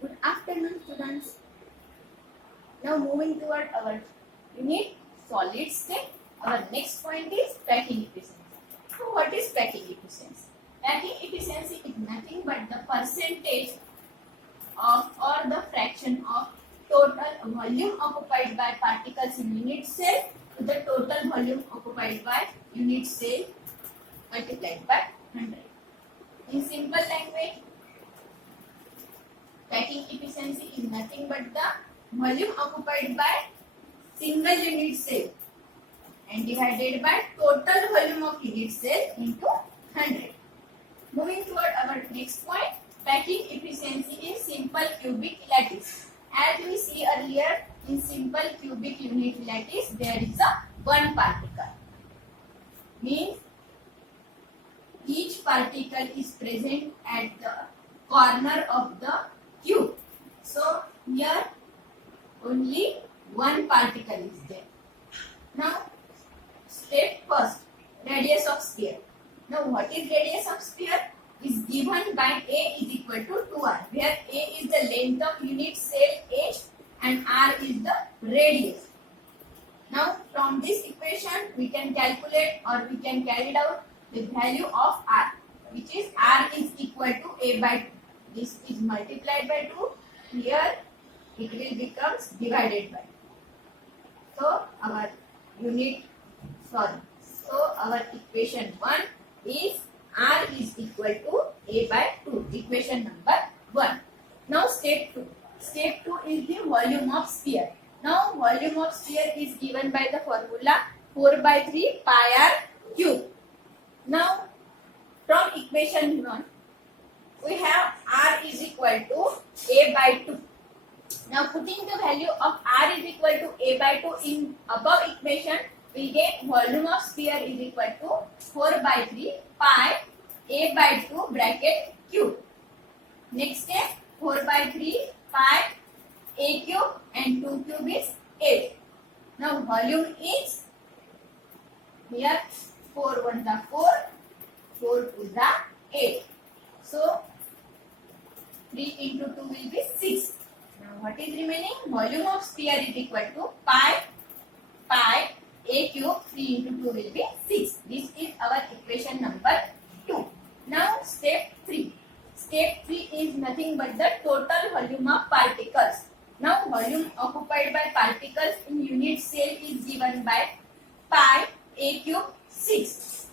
Good afternoon, students. Now moving toward our unit solid state. Our next point is packing efficiency. So what is packing efficiency? Packing efficiency is nothing but the percentage of or the fraction of total volume occupied by particles in unit cell to the total volume occupied by unit cell multiplied by 100. In simple language, packing efficiency is nothing but the volume occupied by single unit cell and divided by total volume of unit cell into 100. Moving toward our next point, packing efficiency in simple cubic lattice. As we see earlier, in simple cubic unit lattice, there is a one particle. Means each particle is present at the corner of the cube. So here only one particle is there. Now step first, radius of sphere. Now what is radius of sphere? Is given by A is equal to 2r, where A is the length of unit cell H and r is the radius. Now from this equation we can calculate or we can carry out the value of r, which is r is equal to A by 2. This is multiplied by 2. Here it will becomes divided by. So our our equation 1 is r is equal to A by 2. Equation number 1. Now step 2. Step 2 is the volume of sphere. Now volume of sphere is given by the formula 4 by 3 pi r cube. Now from equation 1 we have r is equal to A by 2. Now putting the value of r is equal to A by 2 in above equation, we get volume of sphere is equal to 4 by 3 pi A by 2 bracket cube. Next step, 4 by 3 pi A cube and 2 cube is 8. Now volume is here 4 1 the 4, 4 2 the 8. So 3 into 2 will be 6. Now what is remaining? Volume of sphere is equal to pi A cube, 3 into 2 will be 6. This is our equation number 2. Now step 3. Step 3 is nothing but the total volume of particles. Now volume occupied by particles in unit cell is given by pi A cube 6.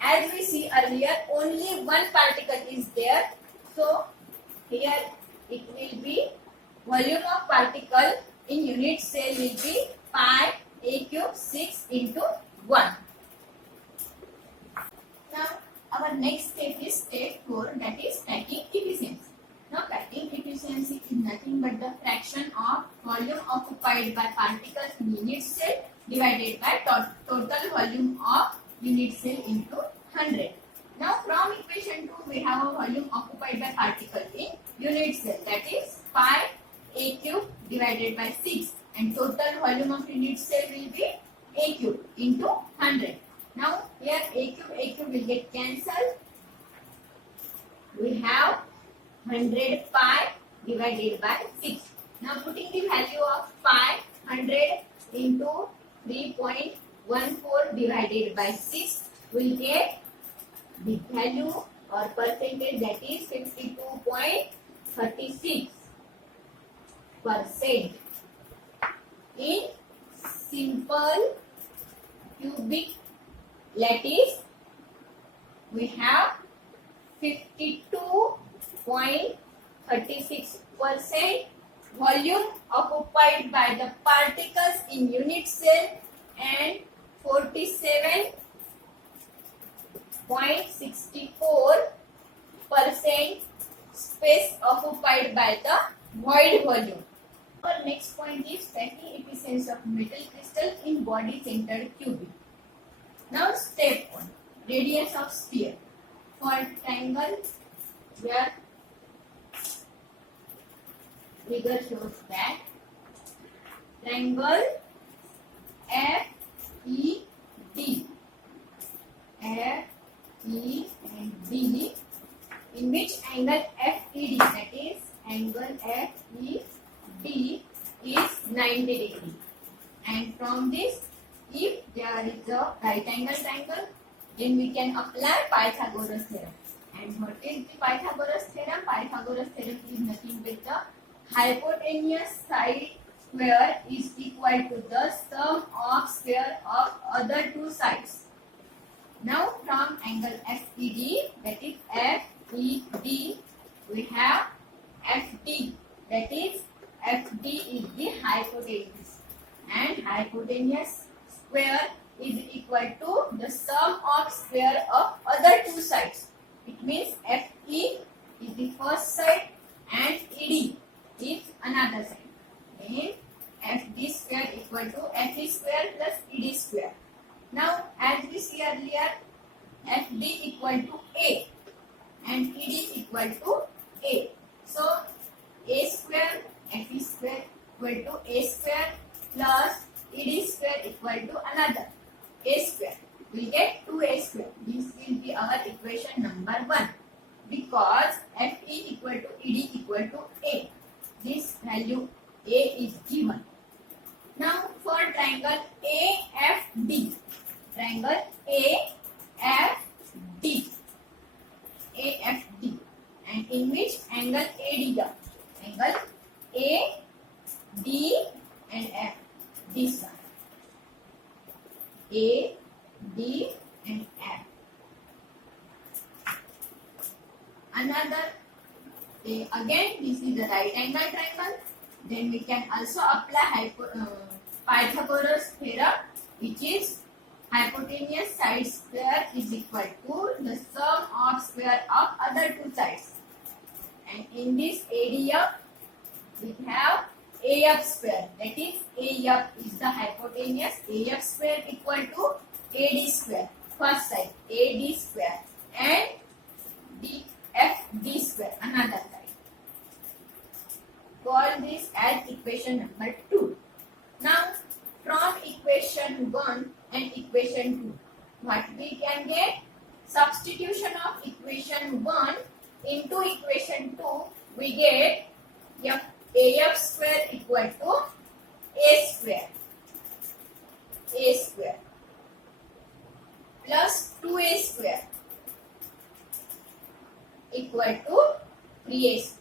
As we see earlier, only one particle is there. So here it will be volume of particle in unit cell will be pi A cube 6 into 1. Now our next step is step 4, that is packing efficiency. Now packing efficiency is nothing but the fraction of volume occupied by particles in unit cell divided by total volume of unit cell into 100. Now from equation 2 we have a volume occupied by particle in unit cell, that is pi A cube divided by 6, and total volume of unit cell will be A cube into 100. Now here A cube will get cancelled. We have 100 pi divided by 6. Now putting the value of pi 100 into 3.14 divided by 6, we get the value or percentage, that is 52.36%. In simple cubic lattice, we have 52.36% volume occupied by the particles in unit cell and 47.64% space occupied by the void volume. Our next point is packing efficiency of metal crystal in body centered cubic. Now step 1, radius of sphere. For triangle, where figure shows that triangle FED, FE and D, in which angle FED, that is angle FED is 90 degree. And from this, if there is a right angle triangle, then we can apply Pythagoras theorem. And what is the Pythagoras theorem? Pythagoras theorem is nothing but the hypotenuse side square is equal to the sum of square of other two sides. Now from angle FED, that is FED, we have FD, that is FD is the hypotenuse, and hypotenuse square is equal to the sum of square of other two sides. It means FE is the first side and ED is another side. Then FD square equal to FE square plus ED square. Now as we see earlier, FD equal to A and ED equal to A. So A square FE square equal to A square plus ED square equal to another A square. We get 2A square. This will be our equation number 1 because FE equal to ED equal to A. This value A is given. Now for triangle AFD, triangle AFD, and in which angle AD, angle AD and F, this one, A, D and F. Another, again this is the right angle triangle. Then we can also apply Pythagoras theorem, which is hypotenuse side square is equal to the sum of square of other two sides. And in this area, we have AF square, that is AF is the hypotenuse, AF square equal to AD square, first side AD square, and DFD square, another side. Call this as equation number 2. Now from equation 1 and equation 2, what we can get? Substitution of equation 1 into equation 2, we get AF square equal to A square plus 2A square equal to 3A square.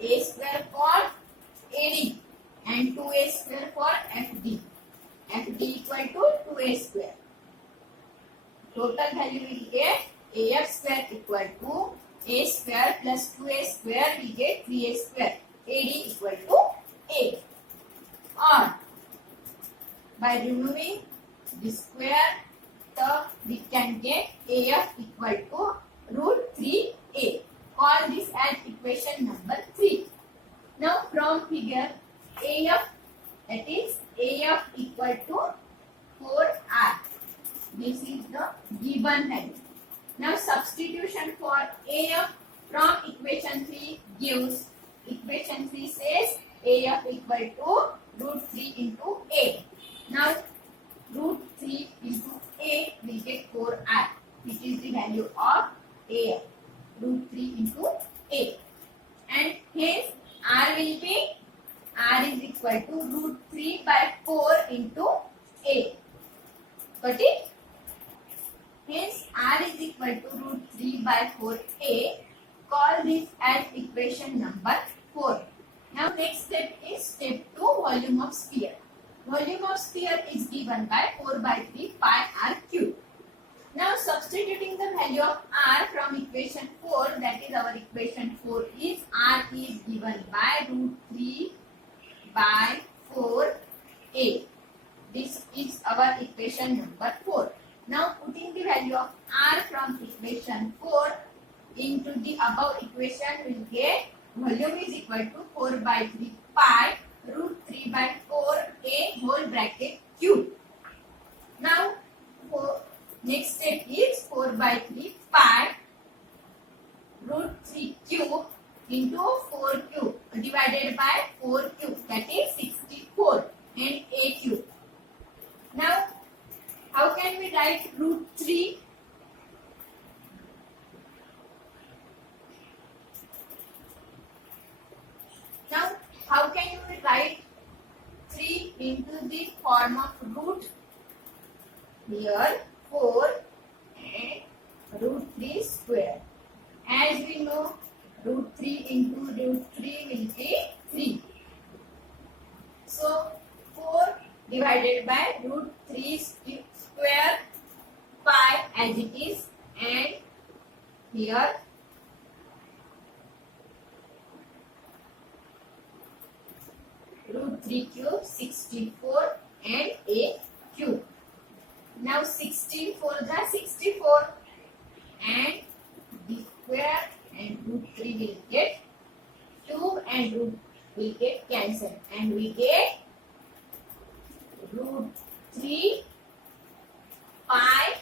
A square for AD and 2A square for FD. FD equal to 2A square. Total value will get AF square equal to A square plus 2A square, we get 3A square. AD equal to A. Or by removing the square term, we can get AF equal to root 3A. Call this as equation number 3. Now from figure AF, that is AF equal to 4R. This is the given value. Now substitution for AF from equation 3 gives, equation 3 says AF equal to root 3 into A. Now root 3 into A will get 4R, which is the value of AF. Root 3 into A, and hence R will be, R is equal to root 3 by 4 into A. Got it? Hence R is equal to root 3 by 4A. Call this as equation number 4. Now next step is step 2, volume of sphere. Volume of sphere is given by 4 by 3 pi R cube. Now substituting the value of R from equation 4, that is our equation 4 is R is given by root 3 by 4A. This is our equation number 4. Now putting the value of R from equation 4 into the above equation, will get volume is equal to 4 by 3 pi root 3 by 4A whole bracket cube. Now next step is 4 by 3 pi root 3 cube into 4 cube divided by 4 cube, that is 64, and A cube. Now how can we write root 3? form of root here 4 and root 3 square. As we know, root 3 into root 3 will be 3. So 4 divided by root 3 square pi as it is, and here root 3 cube 64 and a cube. Now 64 the 64 and the square and root 3 will get cube and root will get cancelled, and we get root 3 pi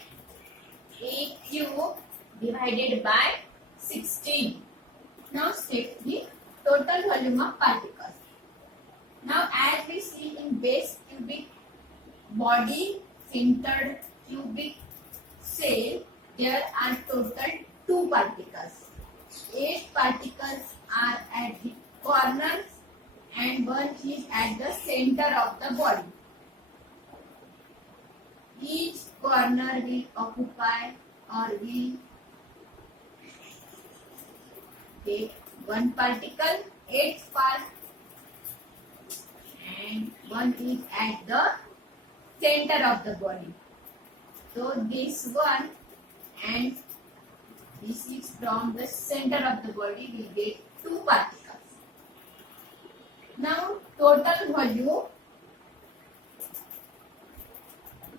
a cube divided by 16. Now step 3, total volume of particles. Now as we see in base cubic body centered cubic cell, there are total 2 particles. 8 particles are at the corners and 1 is at the center of the body. Each corner will occupy or will take 1 particle, 8 part, and 1 is at the center of the body. So this one and this is from the center of the body will get 2 particles. Now total volume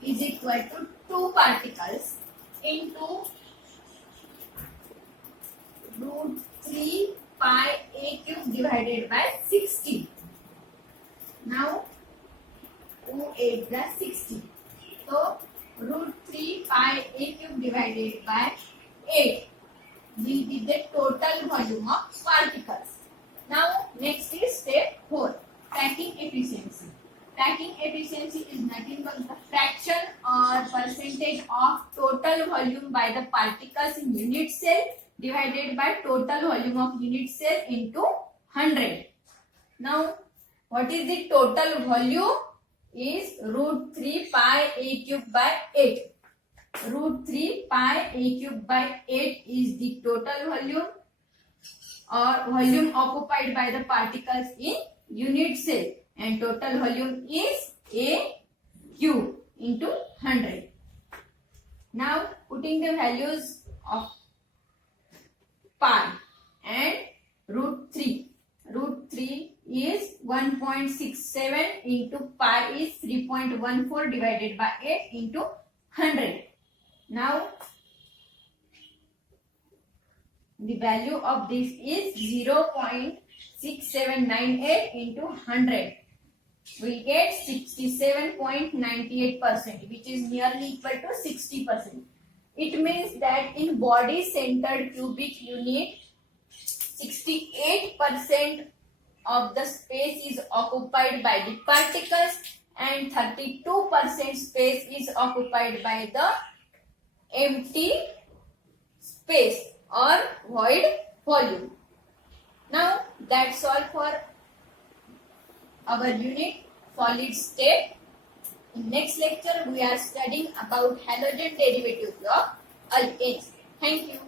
is equal to 2 particles into root 3 pi a cube divided by 60. Now 2 8 plus 60. So root 3 pi a cube divided by 8 will be the total volume of particles. Now next is step 4, packing efficiency. Packing efficiency is nothing but the fraction or percentage of total volume by the particles in unit cell divided by total volume of unit cell into 100. Now what is the total volume? Is root 3 pi a cube by 8. Root 3 pi a cube by 8 is the total volume or volume occupied by the particles in unit cell, and total volume is a cube into 100. Now putting the values of pi and root 3. Root 3 is 1.67 into pi is 3.14 divided by 8 into 100. Now the value of this is 0.6798 into 100. We get 67.98%, which is nearly equal to 60%. It means that in body centered cubic unit, 68% of the space is occupied by the particles and 32% space is occupied by the empty space or void volume. Now that's all for our unit solid state. In next lecture we are studying about halogen derivatives of alkanes. Thank you.